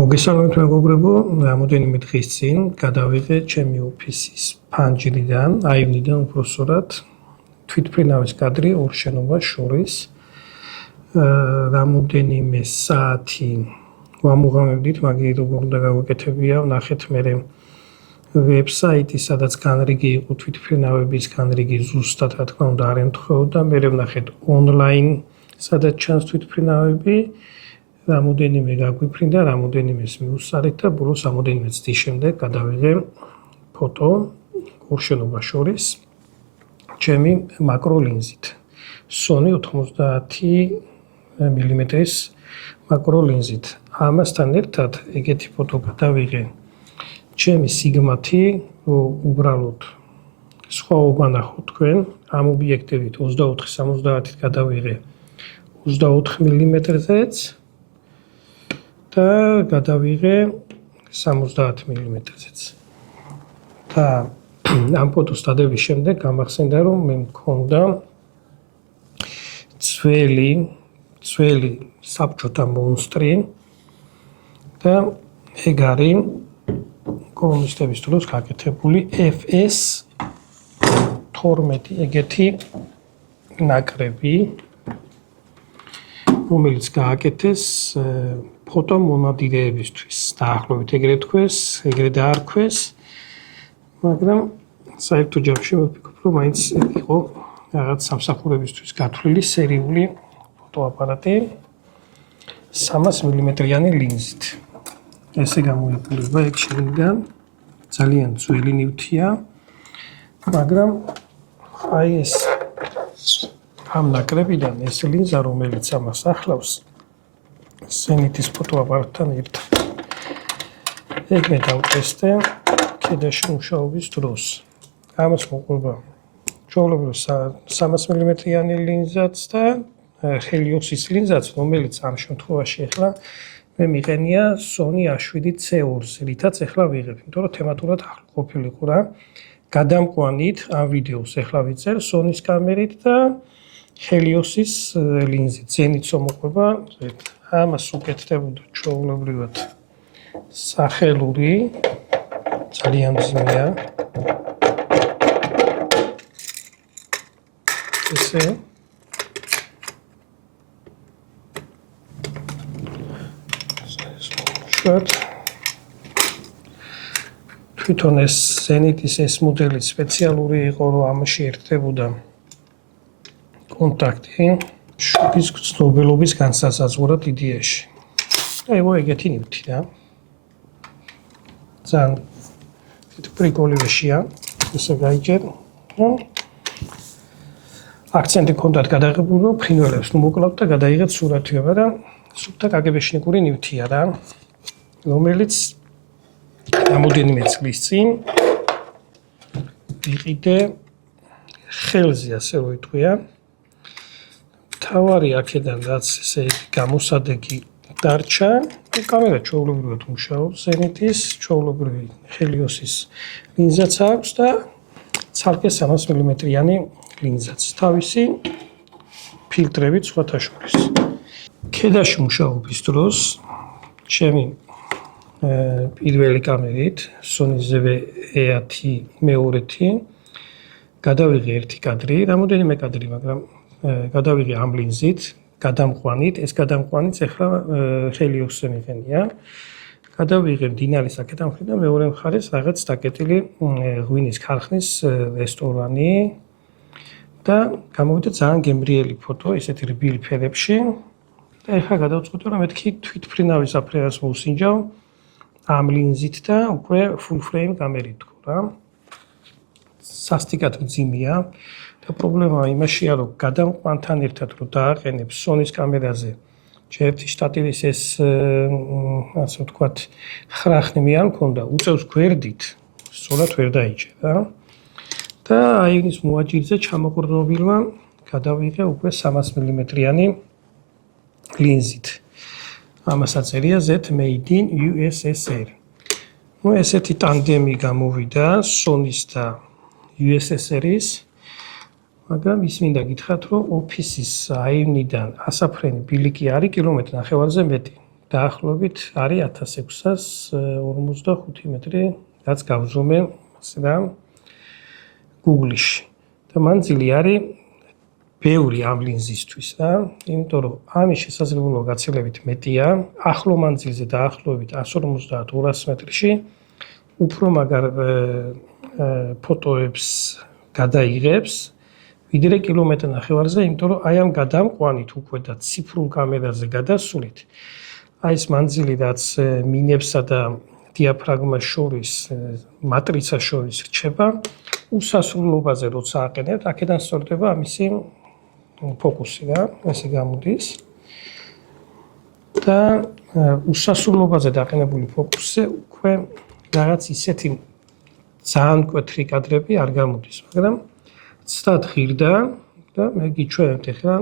მოგესალმებით მეგობრებო, რამოდენიმე დღის წინ გადავიღე ჩემი ოფისის ფანჯრიდან, აივნიდან უпроსორად თვითმფრინავის კადრი ორ შენობას შორის. რამოდენიმე საათი ვამუღამებდით, მაგით როგორ უნდა გავაკეთებია, ვნახეთ მერე ვებსაიტი, სადაც განრიგი იყო თვითმფრინავების განრიგი ზუსტად, რა თქმა უნდა, არ ემთხვეოდა, მერე ვნახეთ ონლაინ, სადაც ჩანს თვითმფრინავები. რამოდენიმე გაგვიფრინდა, რამოდენიმეს მივუსწარით და ბოლოს რამოდენიმე წლის შემდეგ გადავიღე ფოტო ორ შენობას შორის ჩემი მაკროლინზით. Sony 90 მმ-ის მაკროლინზით. ამასთან ერთად ეგეთი ფოტო გადავიღე ჩემი სიგმათი, უბრალოდ სხვაობა ნახოთ თქვენ, ამ ობიექტივით 24-70-ით გადავიღე 24 მმ-ზეც. და გადავიღე 70 მმ-ზეც. და ამ ფოტოს დადების შემდეგ გამახსენდა, რომ მე მქონდა ძველი საბჭოთა მონსტრი და ეგ არის კომუნისტების დროს გაკეთებული FS-12 ეგეთი ნაკრები, რომელიც გააკეთეს ფოტო მონადირეებისთვის. დაახლოებით ეგრე თქვეს, ეგრე დაარქვეს, მაგრამ საერთო ჯამში ვფიქრობ, რომ მაინც იყო რაღაც სამსახურებისთვის გათვლილი სერიული ფოტოაპარატი 300 მმ-იანი ლინზით. ესე გამოიყურება ეგ შენიდან, ძალიან ძველი ნივთია, მაგრამ აი ეს ამ ნაკრებიდან ეს ლინზა, რომელიც ამას ახლავს, ზენიტის ფოტოაპარატთან ერთად. ეგ მე დავტესტე ქედაში მუშაობის დროს. ამას მოყვება ჩვეულებრივ 300 მმ-იანი ლინზაც და ჰელიოსის ლინზაც, რომელიც ამ შემთხვევაში ახლა მე მიყენია Sony A7C2-ს, რითაც ახლა ვიღებ, იმიტომ რომ თემატურად ახლო ყოფილიყო რა. გადამყვანით ამ ვიდეოს ახლა ვიწერ Sony-ს კამერით და ჰელიოსის ლინზით. ზენიტს მოყვება, ამას უკეთდებოდა ჩვეულებრივად სახელური, ძალიან მძიმეა. ესე თვითონ ეს ზენიტის ეს მოდელი სპეციალური იყო, რომ ამაში ერთდებოდა კონტაქტი შუბის გრძნობელობის განსასაზღვრად იდეაში. აიღო ეგეთი ნივთი რა. ძალიან პრიკოლივეშია, ესე გაიჭერ. აქცენტი ჰქონდათ გადაღებული, რომ ფრინველებს ნუ მოკლავთ და გადაიღეთ სურათიობა და სუფთა კაგებეშნიკური ნივთია რა, რომელიც რამოდენიმე წლის წინ ვიყიდე ხელზე, ასე რომ იტყვია. თავარი აქედან რაც ესე გამოსადეგი დარჩა, კამერა ჩვეულებრივად მუშაობს, ზენიტის, ჩვეულებრივი ჰელიოსის ლინზაც აქვს და ცალკე 300 მმ-იანი ლინზაც. თავისი ფილტრებით სხვათა შორის. ქედაში მუშაობის დროს ჩემი პირველი კამერით, Sony ZV-E10 მეორეთი გადავიღე ერთი კადრი, რამოდენიმე კადრი, მაგრამ გადავიღე ამ ლინზით, გადამყვანით, ეს გადამყვანიც ახლა ჰელიოსზე მიყენია. გადავიღე მდინარის აქედან მხრიდან მეორე მხარეს რაღაც დაკეტილი ღვინის ქარხნის რესტორანი და გამოვიდა ძალიან გემრიელი ფოტო, ესეთი რბილ ფერებში. და ახლა გადავწყვიტე, რომ მეთქი თვითმფრინავის აფრენას მოვსინჯავ ამ ლინზით და უკვე full frame კამერით თქო რა. სასტიკად მძიმეა და პრობლემა იმაშია, რომ გადამყვანთან ერთად რომ დააყენებ Sony-ს კამერაზე, ერთი შტატივის ეს ასე ვთქვათ, ხრახნი მე არ მქონდა, უწევს გვერდით, სწორად ვერ დაიჭერა რა. და აი ის მოაჯირზე ჩამოყრდნობილმა გადავიღე უკვე 300 მმ-იანი ლინზით. ამას აწერია Z Made in USSR. ნუ ესეთი ტანდემი გამოვიდა Sony-ს და USSR-ის, მაგრამ ის მინდა გითხრათ, რომ ოფისის აივნიდან ასაფრენი ბილიკი არის კილომეტრ ნახევარზე მეტი. დაახლოებით არის 1645 მეტრი, რაც გავზომე ასე და Google-ში. და მანძილი არის ბევრი ამ ლინზისთვის რა, იმიტომ რომ ამის შესაძლებლობა გაცილებით მეტია, ახლო მანძილზე დაახლოებით 150-200 მეტრში უფრო მაგარ ფოტოებს გადაიღებს, ვიდრე კილომეტრ-ნახევარზე, იმიტომ რომ აი ამ გადამყვანით უკვე და ციფრულ კამერაზე გადასულით, აი ეს მანძილი რაც მინებსა და დიაფრაგმას შორის, მატრიცას შორის რჩება, უსასრულობაზე როცა აყენებთ, აქედან სწორდება ამისი ფოკუსი რა, ესე გამოდის. და უსასრულობაზე დაყენებული ფოკუსზე უკვე რაღაც ისეთი ძალიან მკვეთრი კადრები არ გამოდის, მაგრამ ცდად ღირდა და მე გიჩვენებთ ახლა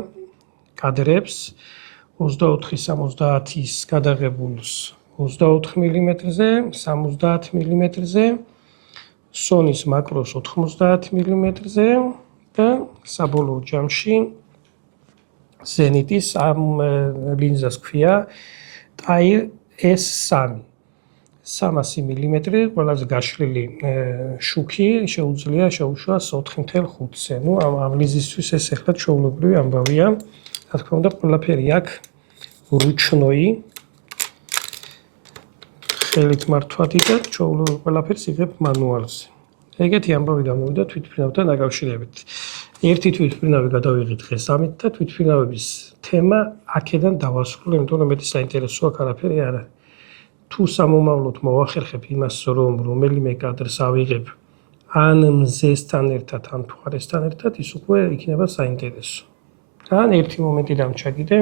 კადრებს 24-70-ის გადაღებულს 24 მმ-ზე, 70 მმ-ზე, Sony-s მაკროს 90 მმ-ზე და საბოლოო ჯამში Zenith-ის ამ ლინზას ქვია Tyr S3. 300 მმ ყველაზე გაშლილი შუქი შეუძლია შეუშვას 4.5-ზე. ნუ ამ ლინზისთვის ეს ახლა ჩვეულებრივი ამბავია. რა თქმა უნდა, ყველაფერი აქ რუჩნოი ხელით მართვადი და ჩვეულებრივ ყველაფერს იღებ მანუალზე. ეგეთი ამბავი გამოვიდა თვითმფრინავთან დაკავშირებით. ერთი თვითმფრინავი გადავიღეთ დღეს ამით და თვითმფრინავების თემა აქედან დავასრულე, იმიტომ რომ მეტი საინტერესო აქ არაფერი არ არის. თუ სამომავლოდ მოვახერხებ იმას, რომ რომელიმე კადრს ავიღებ ან მზესთან ერთად, ან მთვარესთან ერთად, ის უკვე იქნება საინტერესო. ან ერთი მომენტი დამჩაგიდე,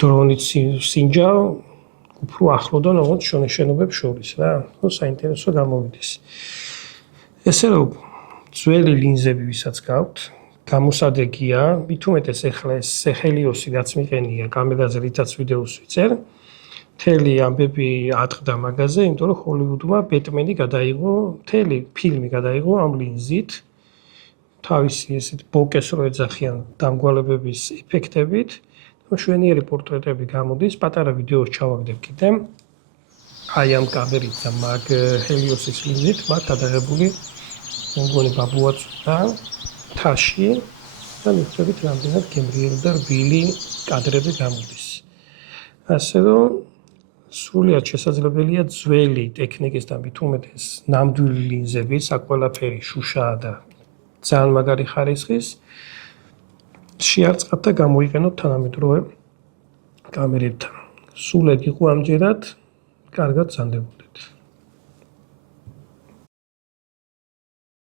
დრონით სინჯავ, უფრო ახლოდან ოღონდ შენობებს შორის რა, ხო საინტერესო გამოვიდეს. ესე რომ ძველი ლინზები ვისაც გაქვთ, გამოსადეგია, მით უმეტეს ახლა ეს Helios-ი რაც მიყენია კამერაზე, რითაც ვიდეოს ვიწერ, მთელი ამბები ატყდა მაგაზე, იმიტომ რომ ჰოლივუდმა ბეტმენი გადაიღო, მთელი ფილმი გადაიღო ამ ლინზით, თავისი ესეთ ბოკეს რო ეძახიან დამგვალებების ეფექტებით, მშვენიერი პორტრეტები გამოდის, პატარა ვიდეოს ჩავაგდებ კიდე. აი ამ კამერით და მაგ Helios-ის ლინზით მაგ გადაღებული მგონი ბაბუაც და თაში და მივხვდებით რამდენად გემრიელი და რბილი კადრები გამოდის. ასე რომ სრულიად შესაძლებელია ძველი ტექნიკის და მით უმეტეს ნამდვილი ლინზებით, საკველაფერი შუშაა და ძალიან მაგარი ხარისხის შეარწყათ და გამოიყენოთ თანამედროვე კამერებთან. სულ ეგ იყო ამჯერად, კარგად გრძანდებოდეთ.